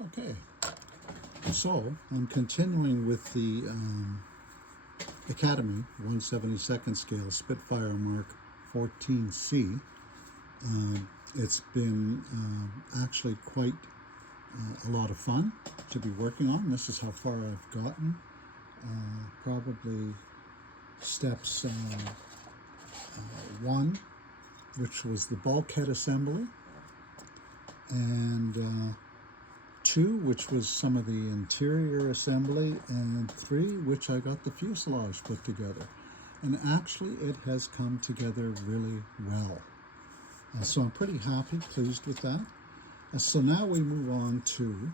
Okay, so I'm continuing with the Academy 1/72 scale Spitfire Mark 14C. It's been actually quite a lot of fun to be working on. This is how far I've gotten. Probably steps 1, which was the bulkhead assembly, and 2, which was some of the interior assembly, and 3, which I got the fuselage put together. And actually it has come together really well. So I'm pretty happy, pleased with that. So now we move on to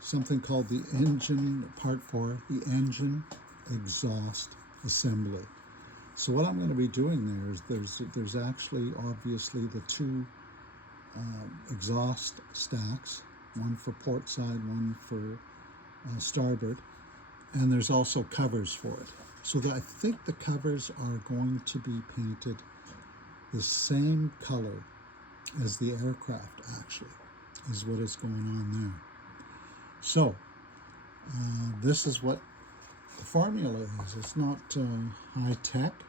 something called the engine, part 4, the engine exhaust assembly. So what I'm going to be doing there is there's actually obviously the 2 exhaust stacks, one for port side, one for starboard, and there's also covers for it. So I think the covers are going to be painted the same color as the aircraft, actually, is what is going on there. So this is what the formula is. It's not high tech.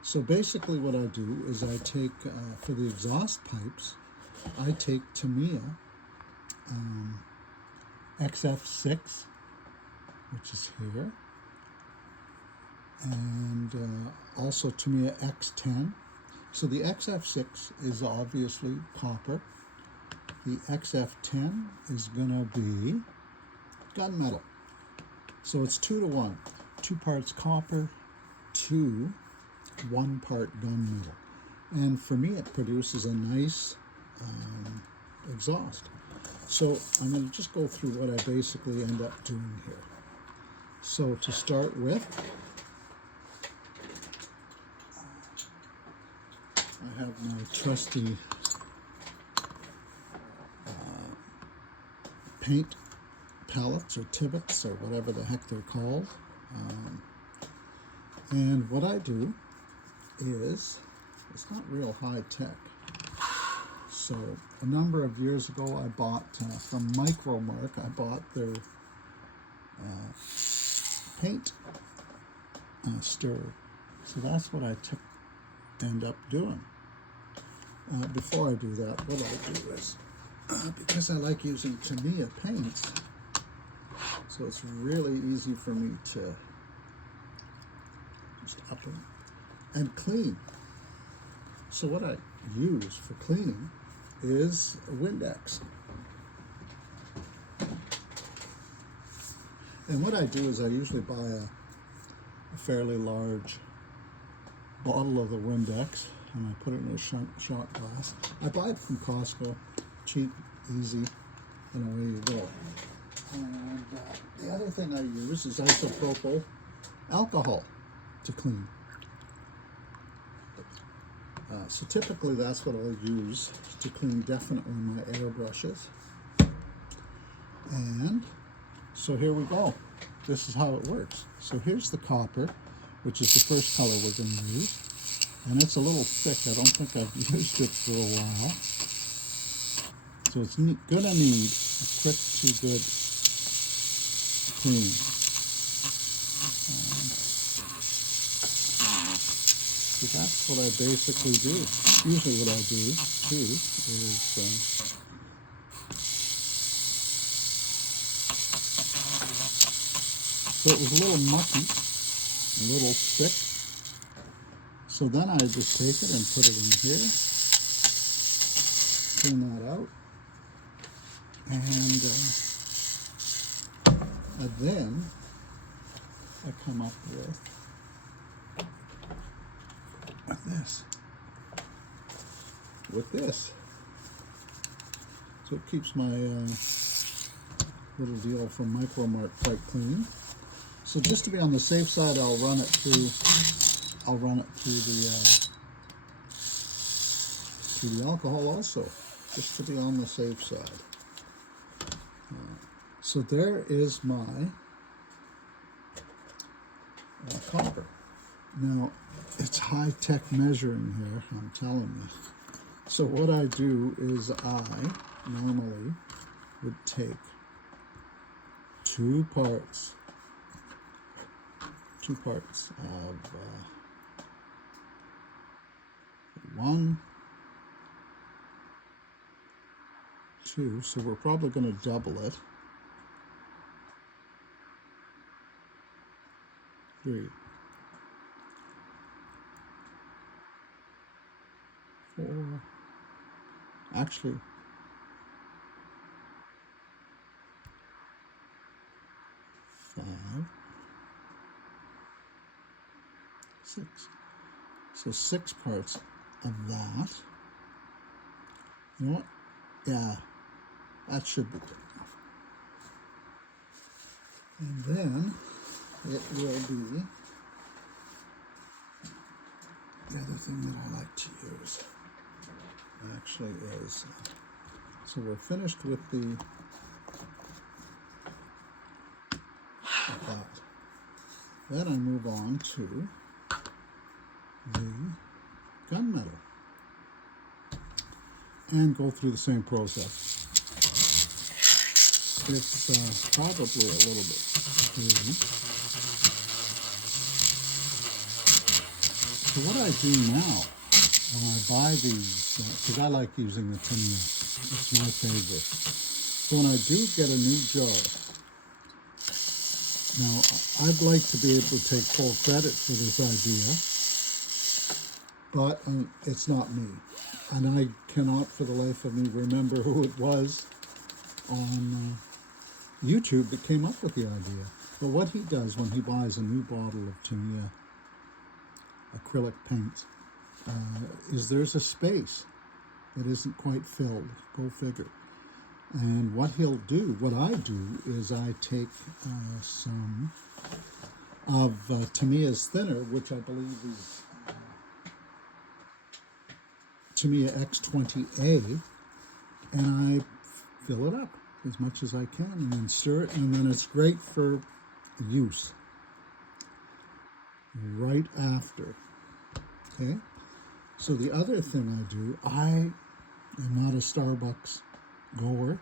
So basically what I do is I take, for the exhaust pipes, I take Tamiya XIVc, which is here, and also Tamiya X10. So the XIVc is obviously copper. The XF10 is going to be gunmetal. So it's 2 to 1. 2 parts copper, 1 part gunmetal. And for me, it produces a nice exhaust. So I'm going to just go through what I basically end up doing here. So to start with, I have my trusty paint pellets or tibbets or whatever the heck they're called. And what I do is, it's not real high tech. So a number of years ago I bought from Micromark, I bought their paint stirrer. So that's what I end up doing. Before I do that, what I do is, because I like using Tamiya paints, so it's really easy for me to just up and clean. So what I use for cleaning is a Windex. And what I do is I usually buy a fairly large bottle of the Windex, and I put it in a shot glass. I buy it from Costco, cheap, easy, and away you go. And the other thing I use is isopropyl alcohol to clean. So typically that's what I'll use to clean definitely my airbrushes. And so here we go. This is how it works. So here's the copper, which is the first color we're going to use. And it's a little thick. I don't think I've used it for a while. So it's going to need a quick to good cleaning. So that's what I basically do. Usually what I do too is so it was a little mucky, a little thick. So then I just take it and put it in here, clean that out, and then I come up with this. So it keeps my little deal from Micromark quite clean. So just to be on the safe side, I'll run it through the alcohol also, just to be on the safe side. So there is my copper. Now, it's high-tech measuring here, I'm telling you. So what I do is normally would take two parts of one, two, so we're probably going to double it. 3, 4, actually 5, 6. So 6 parts of that. You know what? Yeah, that should be good enough. And then it will be the other thing that I like to use. Actually is, so we're finished with that. Then I move on to the gunmetal and go through the same process. It's probably a little bit dirty. So what I do now, when I buy these, because I like using the Tamiya, it's my favorite. So when I do get a new jar, now I'd like to be able to take full credit for this idea, but it's not me. And I cannot for the life of me remember who it was on YouTube that came up with the idea. But what he does when he buys a new bottle of Tamiya acrylic paint, is there's a space that isn't quite filled. Go figure. And what he'll do, what I do, is I take some of Tamiya's thinner, which I believe is Tamiya X20A, and I fill it up as much as I can and then stir it, and then it's great for use right after. Okay, so the other thing I do, I am not a Starbucks goer,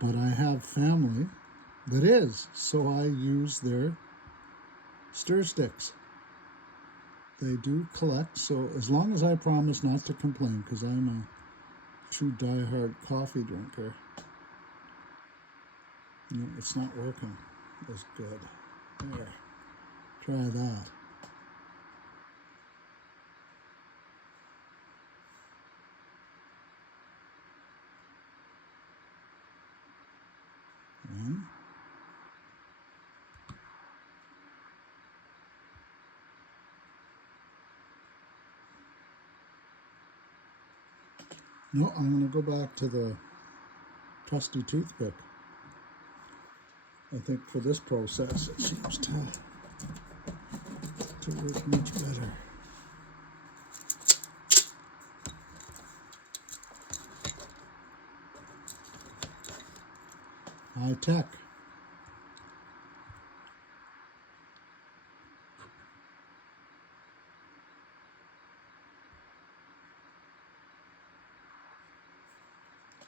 but I have family that is, so I use their stir sticks. They do collect, so as long as I promise not to complain, because I'm a true die-hard coffee drinker. No, it's not working as good. There, try that. One. No, I'm going to go back to the trusty toothpick. I think for this process it seems to work much better. High tech.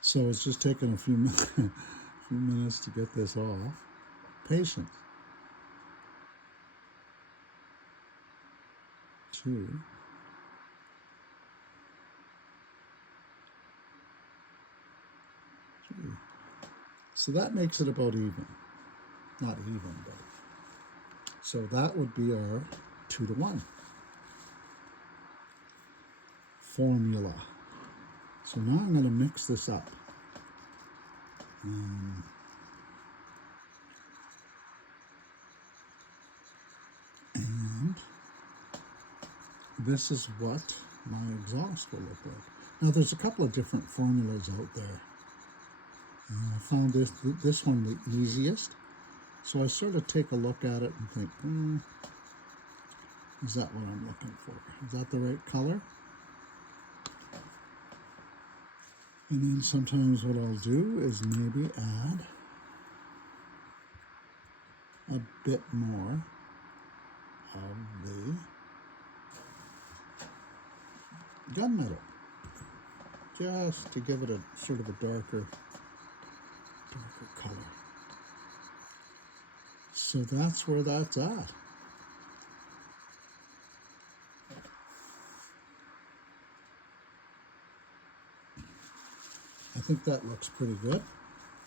So it's just taking a few minutes to get this off. Patience. 2. 3. So that makes it about even. Not even, but. So that would be our 2-to-1 formula. So now I'm going to mix this up. And this is what my exhaust will look like. Now there's a couple of different formulas out there. I found this one the easiest. So I sort of take a look at it and think, is that what I'm looking for? Is that the right color? And then sometimes what I'll do is maybe add a bit more of the gunmetal, just to give it a sort of a darker color. So that's where that's at. I think that looks pretty good.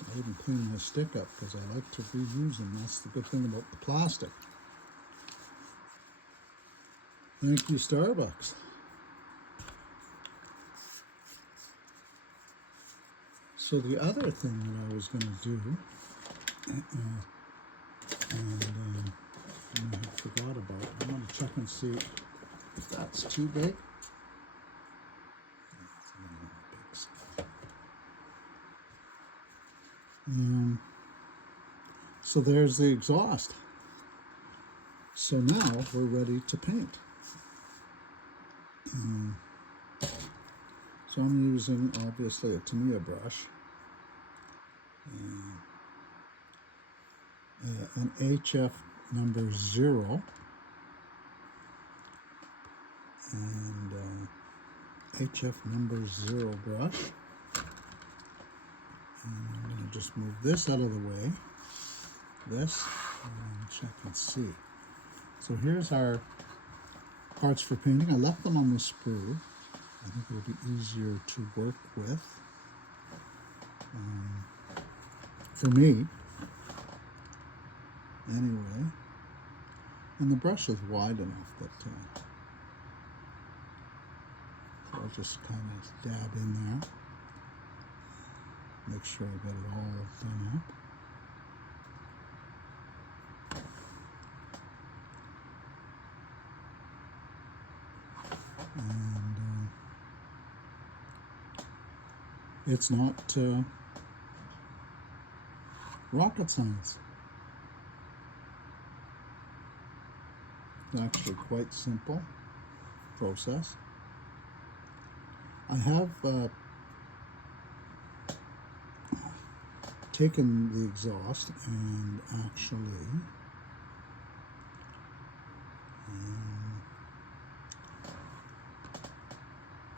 I wouldn't clean my stick up because I like to reuse them. That's the good thing about the plastic. Thank you, Starbucks. So the other thing that I was going to do, I forgot about, I want to check and see if that's too big. So there's the exhaust. So now we're ready to paint. So I'm using, obviously, a Tamiya brush, an HF number 0, and HF number 0 brush. And I'm going to just move this out of the way, this, and check and see. So here's our parts for painting. I left them on the sprue. I think it'll be easier to work with for me, anyway. And the brush is wide enough that so I'll just kind of dab in there. Make sure I get it all done up. And it's not rocket science. It's actually quite simple process. I have taken the exhaust and actually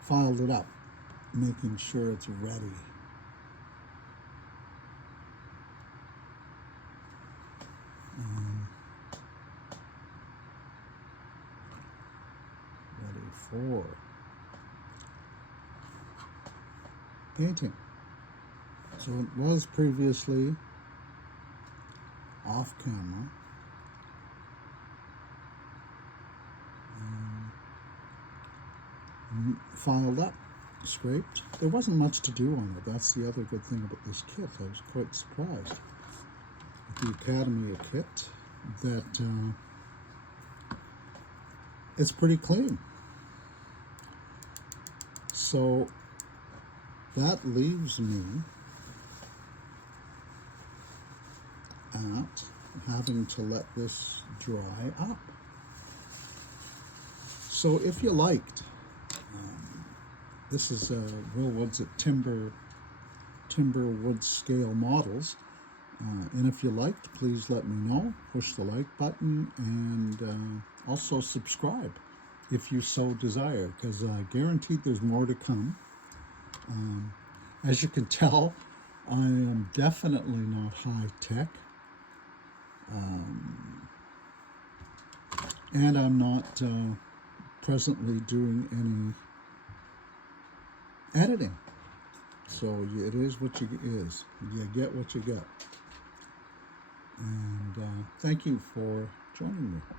filed it up, making sure it's ready. Ready for painting. So it was previously off camera. Filed up, scraped. There wasn't much to do on it. That's the other good thing about this kit. I was quite surprised with the Academy kit that it's pretty clean. So that leaves me at having to let this dry up. So if you liked, this is Will Woods at Timber Wood Scale Models. And if you liked, please let me know. Push the like button and also subscribe if you so desire, because I guaranteed there's more to come. As you can tell, I am definitely not high tech. And I'm not presently doing any editing. So it is what you is. You get what you get. And thank you for joining me.